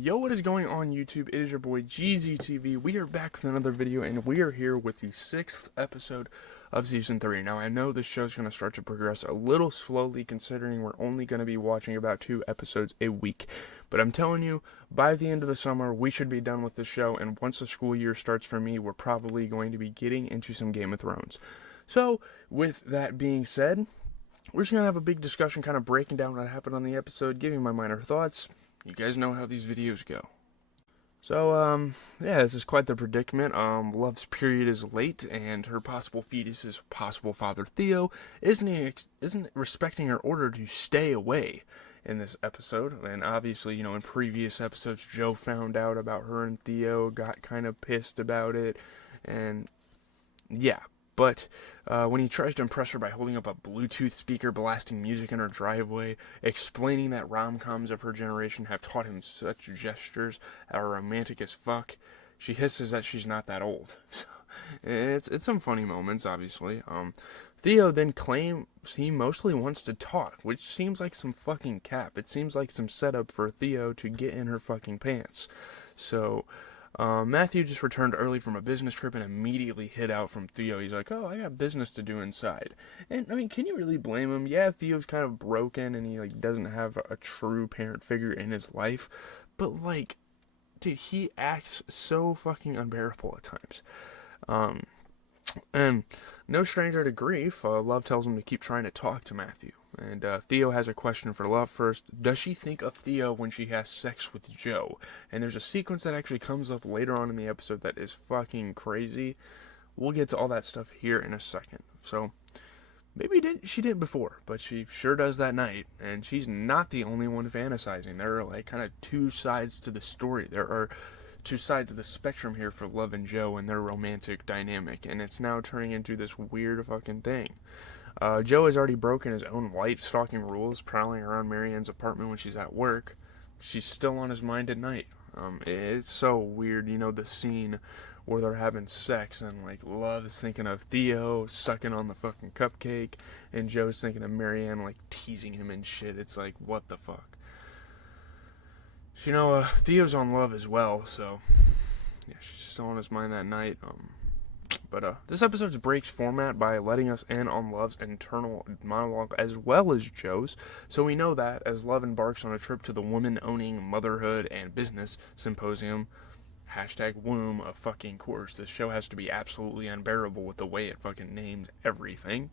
Yo, what is going on YouTube? It is your boy GZTV. We are back with another video, and we are here with the 6th episode of Season 3. Now, I know this show's going to start to progress a little slowly, considering we're only going to be watching about 2 episodes a week. But I'm telling you, by the end of the summer, we should be done with the show, and once the school year starts for me, we're probably going to be getting into some Game of Thrones. So, with that being said, we're just going to have a big discussion, kind of breaking down what happened on the episode, giving my minor thoughts. You guys know how these videos go. So, yeah, this is quite the predicament. Love's period is late, and her possible fetus's possible father, Theo, isn't respecting her order to stay away in this episode. And obviously, in previous episodes, Joe found out about her and Theo, got kind of pissed about it, and yeah. But when he tries to impress her by holding up a Bluetooth speaker, blasting music in her driveway, explaining that rom-coms of her generation have taught him such gestures are romantic as fuck, she hisses that she's not that old. So, it's some funny moments, obviously. Theo then claims he mostly wants to talk, which seems like some fucking cap. It seems like some setup for Theo to get in her fucking pants. So Matthew just returned early from a business trip and immediately hid out from Theo. He's like, oh, I got business to do inside. And, I mean, can you really blame him? Yeah, Theo's kind of broken and he, doesn't have a true parent figure in his life. But, dude, he acts so fucking unbearable at times. And no stranger to grief, Love tells him to keep trying to talk to Matthew. And Theo has a question for Love first. Does she think of Theo when she has sex with Joe? And there's a sequence that actually comes up later on in the episode that is fucking crazy. We'll get to all that stuff here in a second. So, maybe she didn't before, but she sure does that night. And she's not the only one fantasizing. There are, kind of two sides to the story. There are two sides of the spectrum here for Love and Joe and their romantic dynamic, and it's now turning into this weird fucking thing. Joe has already broken his own light-stalking rules, prowling around Marianne's apartment when she's at work. She's still on his mind at night. It's so weird, the scene where they're having sex, and, Love is thinking of Theo sucking on the fucking cupcake, and Joe's thinking of Marianne, teasing him and shit. It's like, what the fuck? Theo's on Love as well, so yeah, she's still on his mind that night. But this episode breaks format by letting us in on Love's internal monologue as well as Joe's, so we know that as Love embarks on a trip to the woman-owning motherhood and business symposium, #W.O.M.B, of fucking course, this show has to be absolutely unbearable with the way it fucking names everything.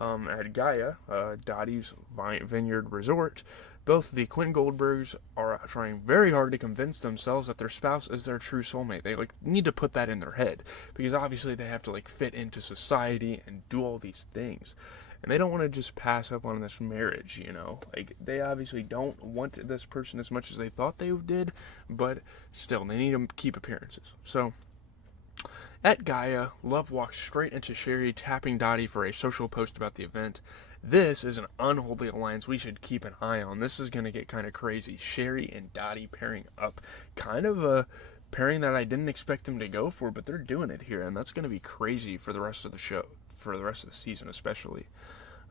At Gaia, Dottie's vineyard resort, both the Quinn Goldbergs are trying very hard to convince themselves that their spouse is their true soulmate. They need to put that in their head, because obviously they have to fit into society and do all these things, and they don't want to just pass up on this marriage. They obviously don't want this person as much as they thought they did, but still they need to keep appearances. So at Gaia, Love walks straight into Sherry, tapping Dottie for a social post about the event. This is an unholy alliance we should keep an eye on. This is going to get kind of crazy. Sherry and Dottie pairing up. Kind of a pairing that I didn't expect them to go for, but they're doing it here, and that's going to be crazy for the rest of the show, for the rest of the season especially.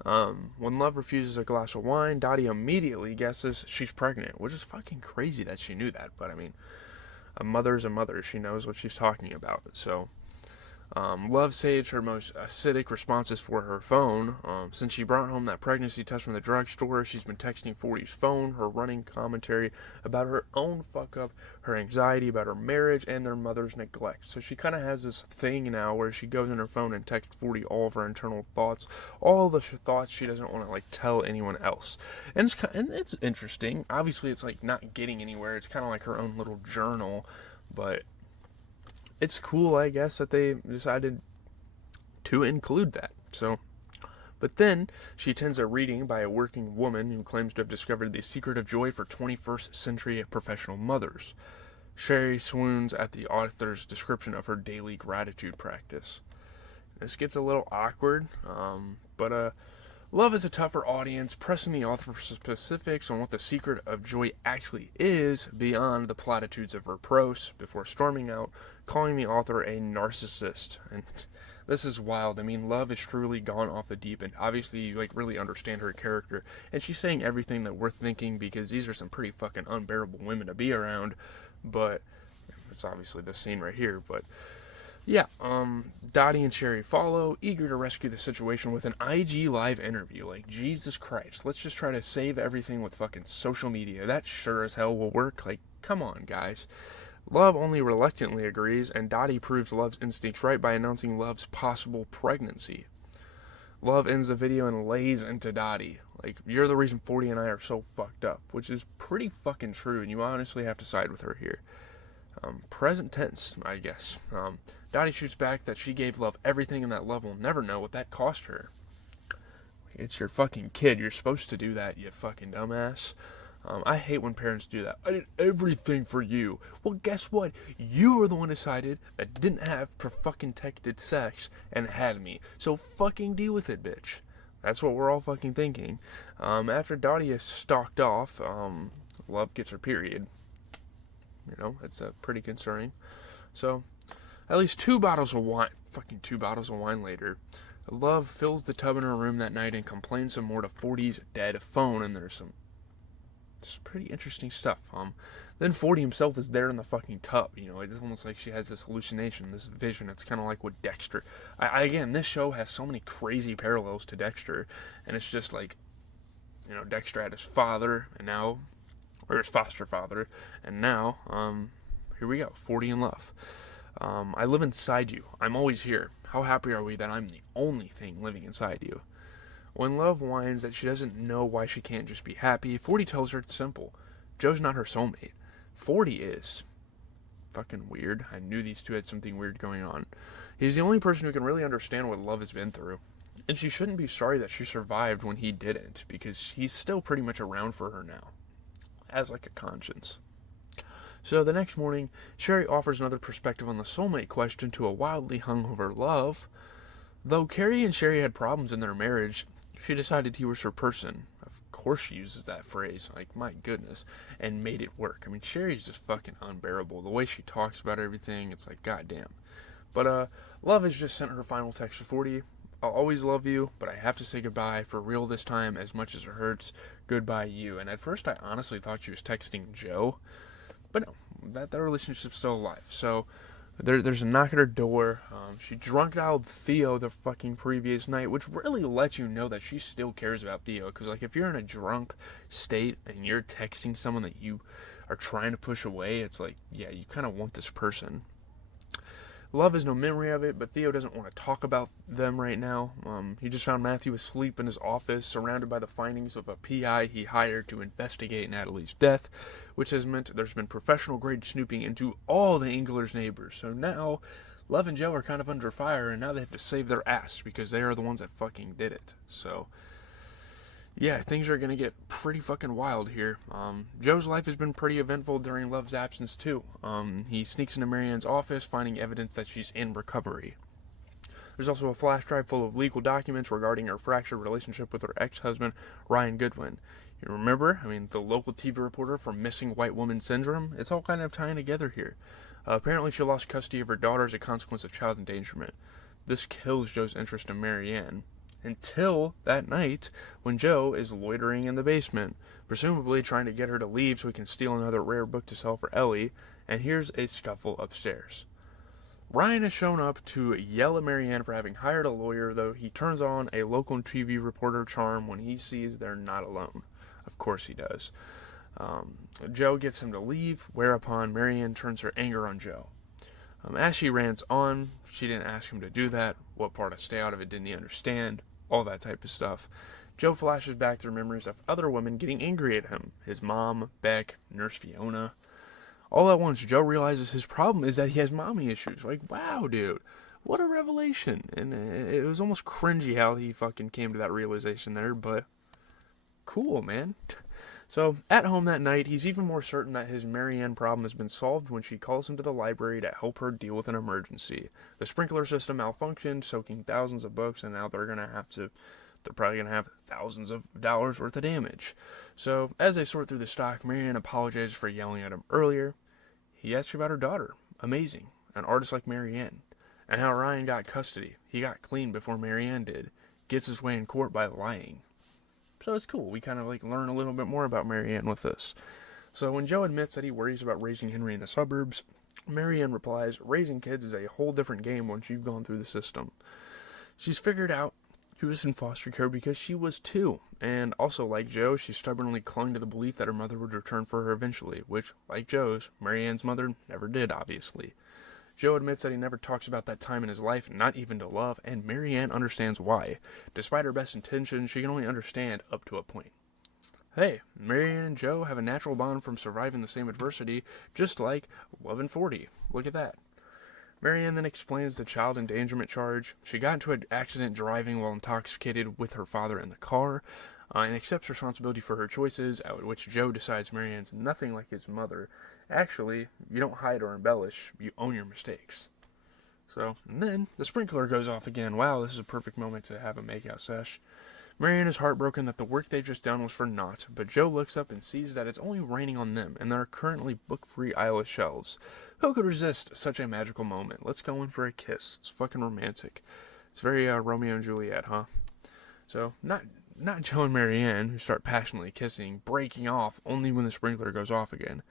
When Love refuses a glass of wine, Dottie immediately guesses she's pregnant, which is fucking crazy that she knew that, but I mean, a mother's a mother. She knows what she's talking about, so Love saves her most acidic responses for her phone. Since she brought home that pregnancy test from the drugstore, she's been texting 40's phone, her running commentary about her own fuck-up, her anxiety about her marriage, and their mother's neglect. So she kind of has this thing now where she goes in her phone and texts 40 all of her internal thoughts, all the thoughts she doesn't want to, tell anyone else. And it's interesting. Obviously, it's, not getting anywhere. It's kind of like her own little journal, but it's cool, I guess, that they decided to include that. So, but then she attends a reading by a working woman who claims to have discovered the secret of joy for 21st century professional mothers. Sherry swoons at the author's description of her daily gratitude practice. This gets a little awkward, but Love is a tougher audience, pressing the author for specifics on what the secret of joy actually is beyond the platitudes of her prose before storming out, calling the author a narcissist. And this is wild. I mean, Love is truly gone off the deep end. Obviously, you like really understand her character, and she's saying everything that we're thinking because these are some pretty fucking unbearable women to be around. But it's obviously the scene right here. But yeah, Dottie and Sherry follow, eager to rescue the situation with an IG Live interview. Like, Jesus Christ, let's just try to save everything with fucking social media. That sure as hell will work. Like, come on, guys. Love only reluctantly agrees, and Dottie proves Love's instincts right by announcing Love's possible pregnancy. Love ends the video and lays into Dottie. Like, you're the reason 40 and I are so fucked up, which is pretty fucking true, and you honestly have to side with her here. Present tense, I guess. Dottie shoots back that she gave Love everything and that Love will never know what that cost her. It's your fucking kid. You're supposed to do that, you fucking dumbass. I hate when parents do that. I did everything for you. Well, guess what? You were the one decided that didn't have fucking protected sex and had me. So fucking deal with it, bitch. That's what we're all fucking thinking. After Dottie is stalked off, Love gets her period. You know, it's pretty concerning. So, at least 2 bottles of wine, fucking 2 bottles of wine later, Love fills the tub in her room that night and complains some more to 40's dead phone, and there's some pretty interesting stuff. Then 40 himself is there in the fucking tub. You know, it's almost like she has this hallucination, this vision. It's kind of like with Dexter. Again, this show has so many crazy parallels to Dexter, and it's just like, you know, Dexter had his father, and now, or his foster father, and now, here we go, 40 in love. I live inside you. I'm always here. How happy are we that I'm the only thing living inside you? When Love whines that she doesn't know why she can't just be happy, 40 tells her it's simple. Joe's not her soulmate. 40 is. Fucking weird. I knew these two had something weird going on. He's the only person who can really understand what Love has been through. And she shouldn't be sorry that she survived when he didn't, because he's still pretty much around for her now. As like a conscience. So the next morning, Sherry offers another perspective on the soulmate question to a wildly hungover Love. Though Carrie and Sherry had problems in their marriage, she decided he was her person. Of course she uses that phrase, like, my goodness, and made it work. I mean, Sherry's just fucking unbearable. The way she talks about everything, it's like, goddamn. But, Love has just sent her final text to 40. I'll always love you, but I have to say goodbye for real this time, as much as it hurts. Goodbye, you. And at first I honestly thought she was texting Joe, but no, that relationship's still alive. So there's a knock at her door. She drunk dialed Theo the fucking previous night, which really lets you know that she still cares about Theo. Because, like, if you're in a drunk state and you're texting someone that you are trying to push away, it's like, yeah, you kind of want this person. Love has no memory of it, but Theo doesn't want to talk about them right now. He just found Matthew asleep in his office, surrounded by the findings of a PI he hired to investigate Natalie's death, which has meant there's been professional-grade snooping into all the Engler's neighbors. So now, Love and Joe are kind of under fire, and now they have to save their ass, because they are the ones that fucking did it. So yeah, things are going to get pretty fucking wild here. Joe's life has been pretty eventful during Love's absence, too. He sneaks into Marianne's office, finding evidence that she's in recovery. There's also a flash drive full of legal documents regarding her fractured relationship with her ex-husband, Ryan Goodwin. You remember? I mean, the local TV reporter from Missing White Woman Syndrome? It's all kind of tying together here. Apparently she lost custody of her daughter as a consequence of child endangerment. This kills Joe's interest in Marianne. Until that night, when Joe is loitering in the basement, presumably trying to get her to leave so he can steal another rare book to sell for Ellie, and here's a scuffle upstairs. Ryan has shown up to yell at Marianne for having hired a lawyer, though he turns on a local TV reporter charm when he sees they're not alone. Of course he does. Joe gets him to leave, whereupon Marianne turns her anger on Joe. As she rants on, she didn't ask him to do that. What part of stay out of it didn't he understand? All that type of stuff. Joe flashes back through memories of other women getting angry at him. His mom, Beck, Nurse Fiona. All at once, Joe realizes his problem is that he has mommy issues. Like, wow, dude. What a revelation. And it was almost cringy how he fucking came to that realization there, but cool, man. So, at home that night, he's even more certain that his Marianne problem has been solved when she calls him to the library to help her deal with an emergency. The sprinkler system malfunctioned, soaking thousands of books, and now they're they're probably going to have thousands of dollars worth of damage. So, as they sort through the stock, Marienne apologizes for yelling at him earlier. He asks about her daughter. Amazing. An artist like Marienne. And how Ryan got custody. He got clean before Marienne did. Gets his way in court by lying. So it's cool. We kind of learn a little bit more about Marienne with this. So when Joe admits that he worries about raising Henry in the suburbs, Marienne replies, raising kids is a whole different game once you've gone through the system. She's figured out she was in foster care because she was too. And also, like Joe, she stubbornly clung to the belief that her mother would return for her eventually, which, like Joe's, Marianne's mother never did, obviously. Joe admits that he never talks about that time in his life, not even to Love, and Marienne understands why. Despite her best intentions, she can only understand up to a point. Hey, Marienne and Joe have a natural bond from surviving the same adversity, just like Love and 40. Look at that. Marienne then explains the child endangerment charge. She got into an accident driving while intoxicated with her father in the car, and accepts responsibility for her choices, at which Joe decides Marianne's nothing like his mother. Actually, you don't hide or embellish, you own your mistakes. So, and then the sprinkler goes off again. Wow, this is a perfect moment to have a makeout sesh. Marienne is heartbroken that the work they've just done was for naught, but Joe looks up and sees that it's only raining on them, and there are currently book-free aisle shelves. Who could resist such a magical moment? Let's go in for a kiss. It's fucking romantic. It's very Romeo and Juliet, huh? So, not Joe and Marienne, who start passionately kissing, breaking off only when the sprinkler goes off again.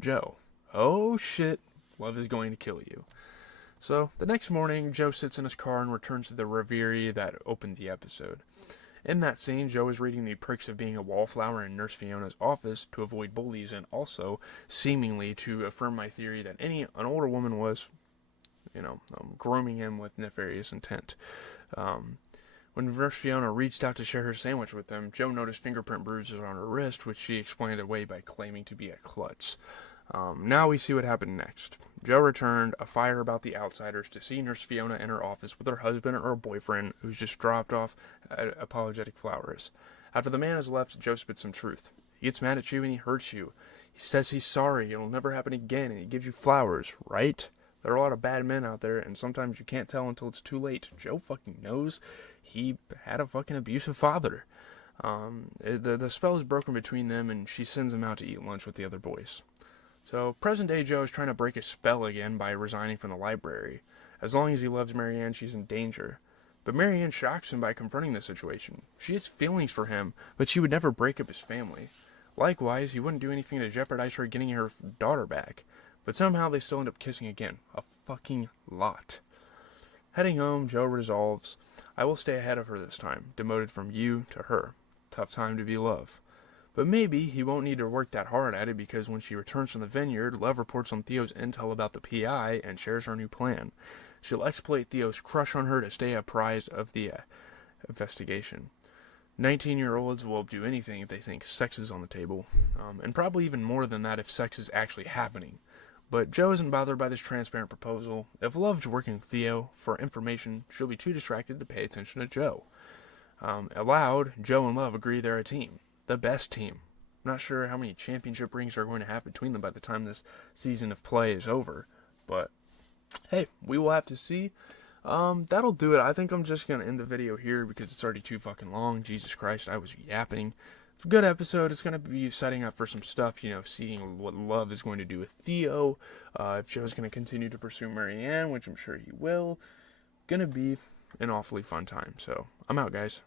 Joe, oh shit, Love is going to kill you. So, the next morning, Joe sits in his car and returns to the reverie that opened the episode. In that scene, Joe is reading the perks of being a wallflower in Nurse Fiona's office to avoid bullies, and also, seemingly, to affirm my theory that an older woman was, grooming him with nefarious intent. When Nurse Fiona reached out to share her sandwich with them, Joe noticed fingerprint bruises on her wrist, which she explained away by claiming to be a klutz. Now we see what happened next. Joe returned, a fire about the outsiders, to see Nurse Fiona in her office with her husband or her boyfriend, who's just dropped off apologetic flowers. After the man has left, Joe spits some truth. He gets mad at you and he hurts you. He says he's sorry, it'll never happen again, and he gives you flowers, right? There are a lot of bad men out there, and sometimes you can't tell until it's too late. Joe fucking knows he had a fucking abusive father. The spell is broken between them, and she sends him out to eat lunch with the other boys. So, present-day Joe is trying to break his spell again by resigning from the library. As long as he loves Marienne, she's in danger. But Marienne shocks him by confronting the situation. She has feelings for him, but she would never break up his family. Likewise, he wouldn't do anything to jeopardize her getting her daughter back. But somehow they still end up kissing again. A fucking lot. Heading home, Joe resolves, I will stay ahead of her this time, demoted from you to her. Tough time to be Love. But maybe he won't need to work that hard at it, because when she returns from the vineyard, Love reports on Theo's intel about the PI and shares her new plan. She'll exploit Theo's crush on her to stay apprised of the investigation. 19-year-olds will do anything if they think sex is on the table, and probably even more than that if sex is actually happening. But Joe isn't bothered by this transparent proposal. If Love's working with Theo for information, she'll be too distracted to pay attention to Joe. Aloud, Joe and Love agree they're a team. The best team. I'm not sure how many championship rings are going to have between them by the time this season of play is over. But, hey, we will have to see. That'll do it. I think I'm just going to end the video here because it's already too fucking long. Jesus Christ, I was yapping. It's a good episode. It's going to be setting up for some stuff, seeing what Love is going to do with Theo. If Joe's going to continue to pursue Marianne, which I'm sure he will. Going to be an awfully fun time. So, I'm out, guys.